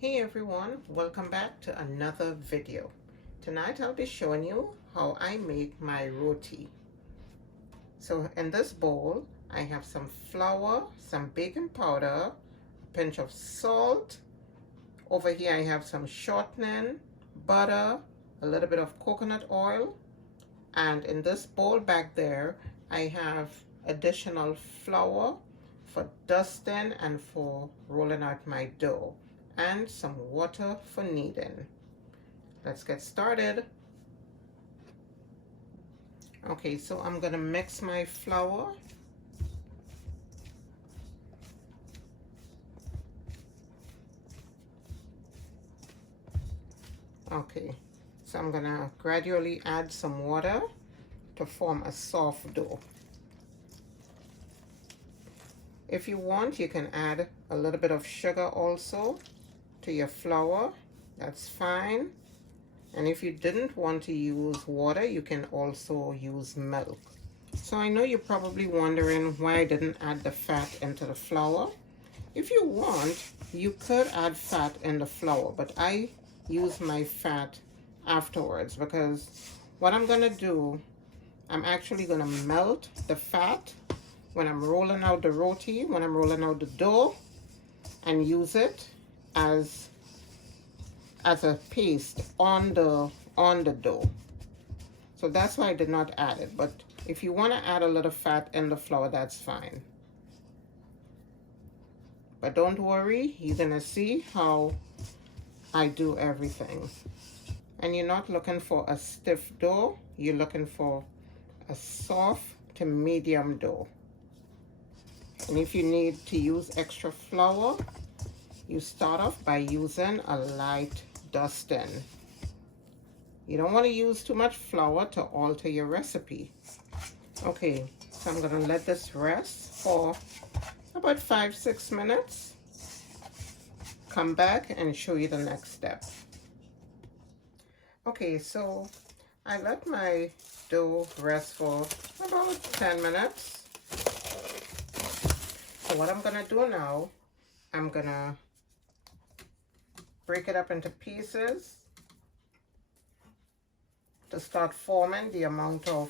Hey everyone, welcome back to another video. Tonight I'll be showing you how I make my roti. So in this bowl I have some flour, some baking powder, a pinch of salt. Over here I have some shortening, butter, a little bit of coconut oil, and in this bowl back there I have additional flour for dusting and for rolling out my dough, and some water for kneading. Let's get started. Okay, so I'm gonna mix my flour. Okay, so I'm gonna gradually add some water to form a soft dough. If you want, you can add a little bit of sugar also to your flour. That's fine. And if you didn't want to use water, you can also use milk. So I know you're probably wondering why I didn't add the fat into the flour. If you want, you could add fat in the flour, but I use my fat afterwards because what I'm gonna do, I'm actually gonna melt the fat when I'm rolling out the roti, when I'm rolling out the dough, and use it as a paste on the dough. So that's why I did not add it, but if you want to add a little fat in the flour, that's fine. But don't worry, you're gonna see how I do everything. And you're not looking for a stiff dough, you're looking for a soft to medium dough. And if you need to use extra flour, you start off by using a light dusting. You don't want to use too much flour to alter your recipe. Okay, so I'm going to let this rest for about 5-6 minutes. Come back and show you the next step. Okay, so I let my dough rest for about 10 minutes. So what I'm going to do now, I'm going to break it up into pieces to start forming the amount of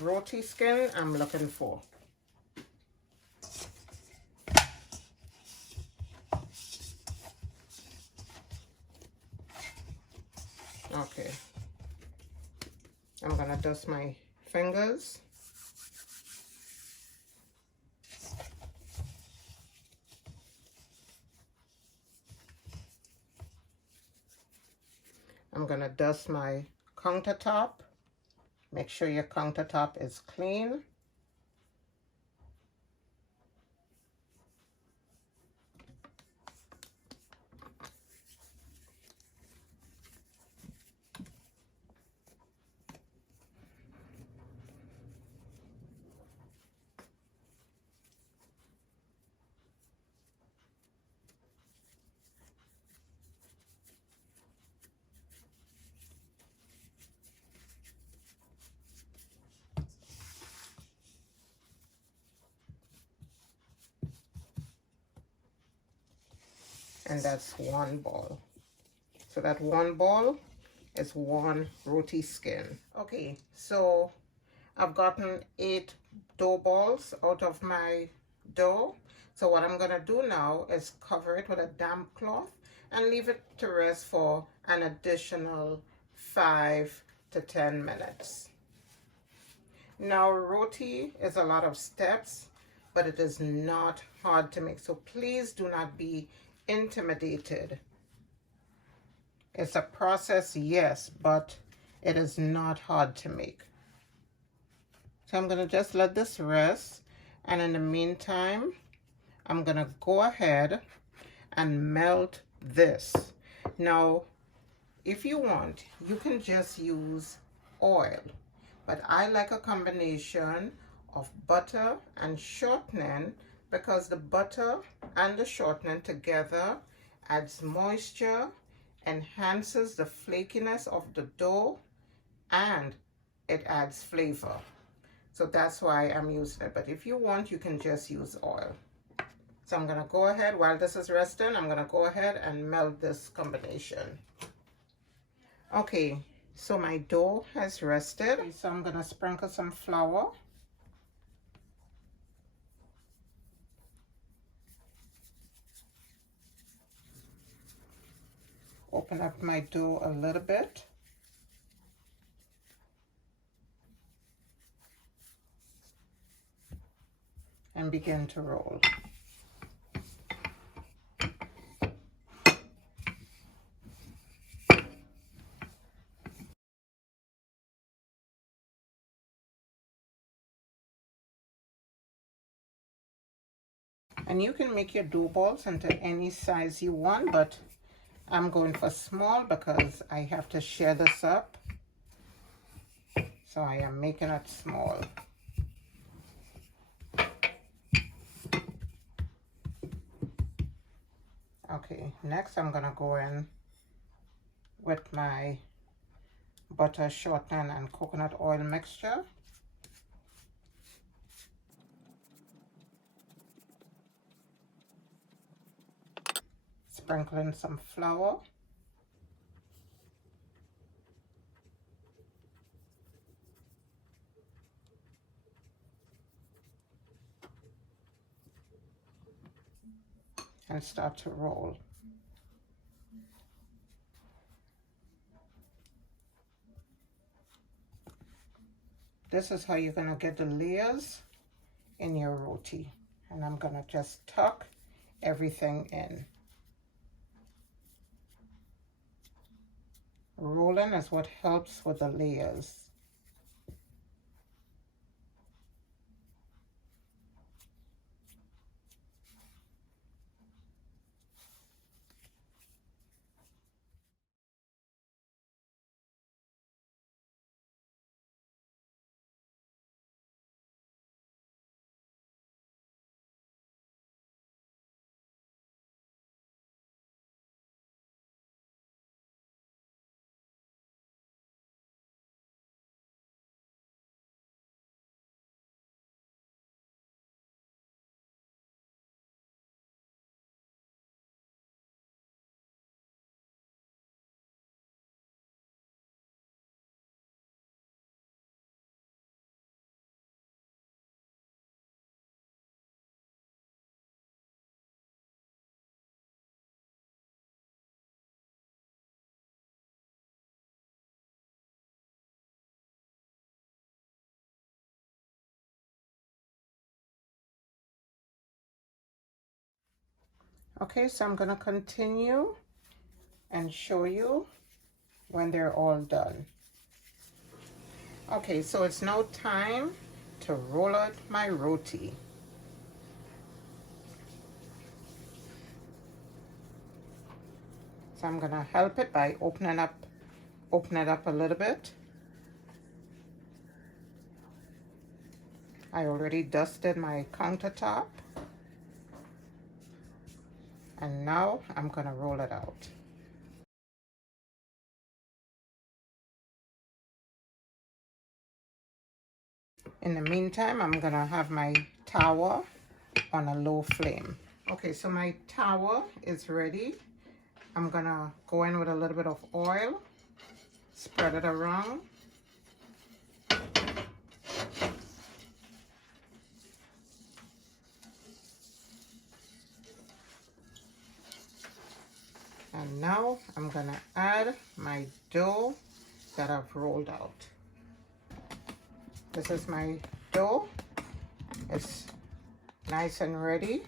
roti skin I'm looking for. Okay, I'm gonna dust my fingers. I'm gonna dust my countertop. Make sure your countertop is clean. And that's one ball. So that one ball is one roti skin. Okay, so I've gotten 8 dough balls out of my dough. So what I'm gonna do now is cover it with a damp cloth and leave it to rest for an additional 5 to 10 minutes. Now roti is a lot of steps, but it is not hard to make. So please do not be intimidated. It's a process, yes, but it is not hard to make. So I'm gonna just let this rest, and in the meantime, I'm gonna go ahead and melt this. Now, if you want, you can just use oil, but I like a combination of butter and shortening because the butter and the shortening together adds moisture, enhances the flakiness of the dough, and it adds flavor. So that's why I'm using it. But if you want, you can just use oil. So I'm gonna go ahead, while this is resting, I'm gonna go ahead and melt this combination. Okay, so my dough has rested. So I'm gonna sprinkle some flour. Open up my dough a little bit. And begin to roll. And you can make your dough balls into any size you want, but I'm going for small because I have to share this up. So I am making it small. Okay, next I'm gonna go in with my butter, shortening, and coconut oil mixture. Sprinkling some flour. And start to roll. This is how you're gonna get the layers in your roti. And I'm gonna just tuck everything in. Rolling is what helps with the layers. Okay, so I'm gonna continue and show you when they're all done. Okay, so it's now time to roll out my roti. So I'm gonna help it by opening it up a little bit. I already dusted my countertop. And now I'm gonna roll it out. In the meantime, I'm gonna have my tawa on a low flame. Okay, so my tawa is ready. I'm gonna go in with a little bit of oil, spread it around. And now I'm gonna add my dough that I've rolled out. This is my dough. It's nice and ready.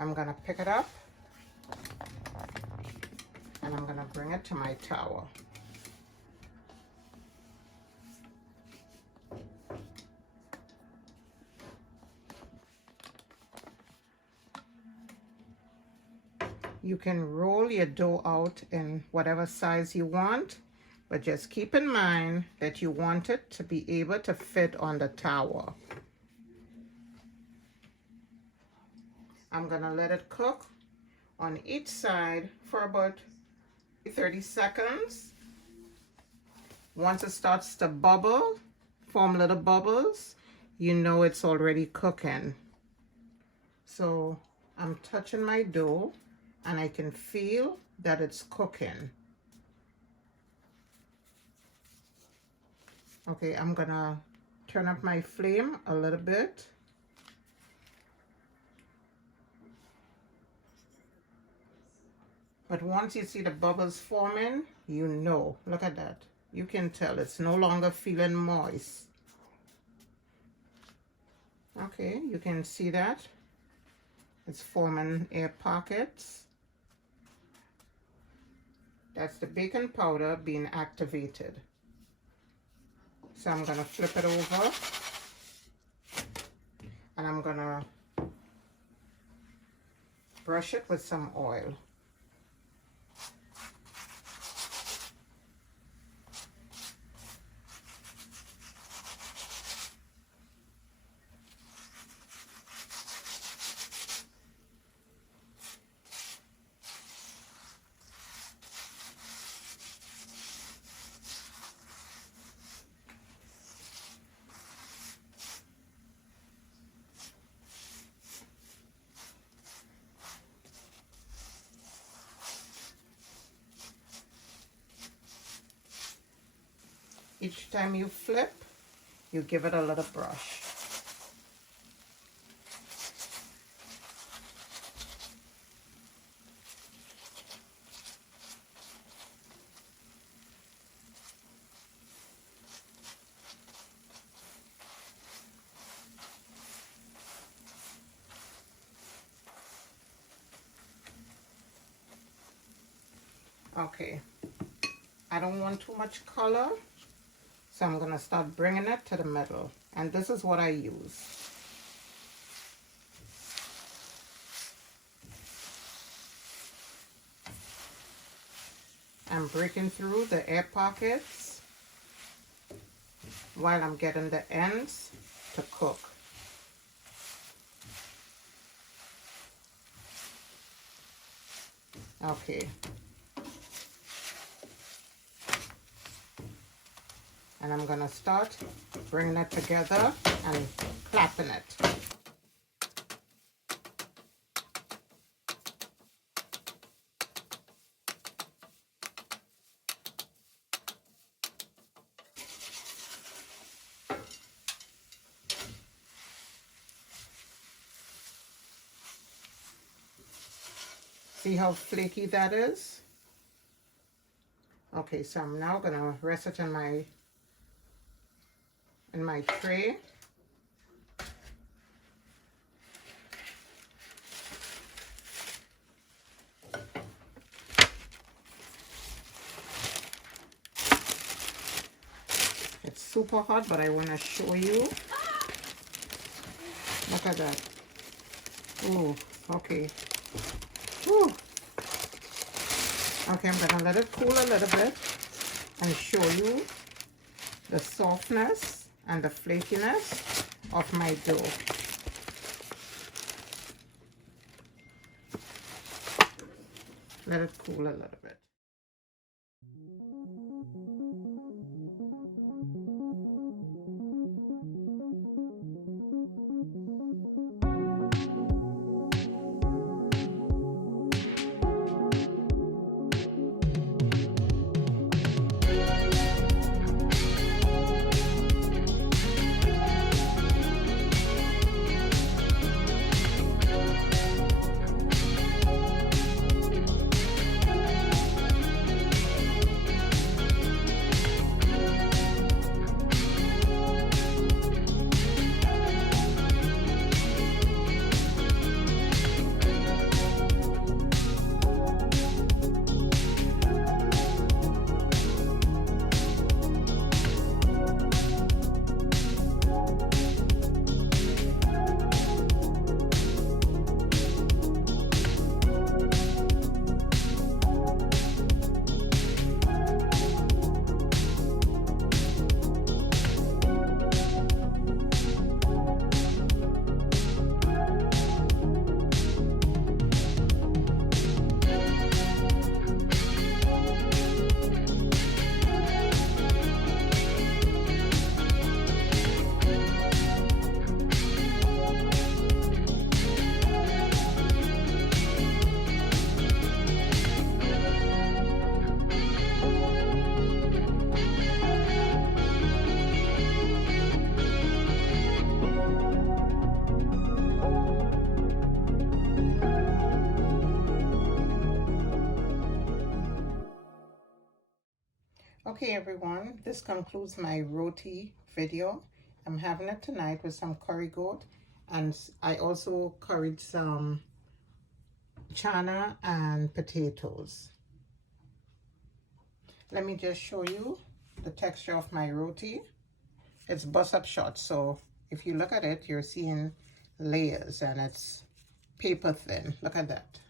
I'm gonna pick it up and I'm gonna bring it to my tawa. You can roll your dough out in whatever size you want, but just keep in mind that you want it to be able to fit on the tawa. I'm gonna let it cook on each side for about 30 seconds. Once it starts to bubble, form little bubbles, you know it's already cooking. So I'm touching my dough and I can feel that it's cooking. Okay, I'm gonna turn up my flame a little bit. But once you see the bubbles forming, you know, look at that. You can tell it's no longer feeling moist. Okay, you can see that. It's forming air pockets. That's the baking powder being activated. So I'm gonna flip it over and I'm gonna brush it with some oil. Each time you flip, you give it a little brush. Okay, I don't want too much color. So I'm going to start bringing it to the middle. And this is what I use. I'm breaking through the air pockets while I'm getting the ends to cook. Okay. And I'm gonna start bringing it together and clapping it. See how flaky that is? Okay, so I'm now gonna rest it in my tray. It's super hot, but I want to show you. Look at that. Ooh, okay. Ooh. Okay, I'm gonna let it cool a little bit and show you the softness and the flakiness of my dough. Let it cool a little bit. Okay, everyone, this concludes my roti video. I'm having it tonight with some curry goat, and I also curried some chana and potatoes. Let me just show you the texture of my roti. It's bust up short, so if you look at it, you're seeing layers, and it's paper thin. Look at that.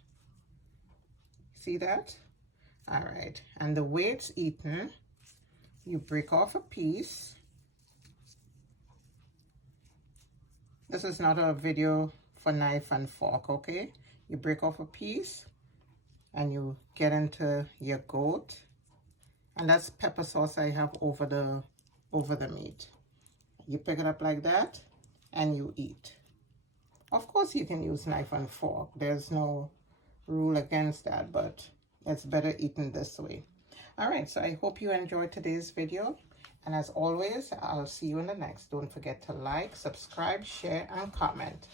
See that? All right, and the way it's eaten, you break off a piece. This is not a video for knife and fork, okay? You break off a piece and you get into your goat, and that's pepper sauce I have over the meat. You pick it up like that and you eat. Of course you can use knife and fork. There's no rule against that, but it's better eaten this way. All right, so I hope you enjoyed today's video. And as always, I'll see you in the next. Don't forget to like, subscribe, share, and comment.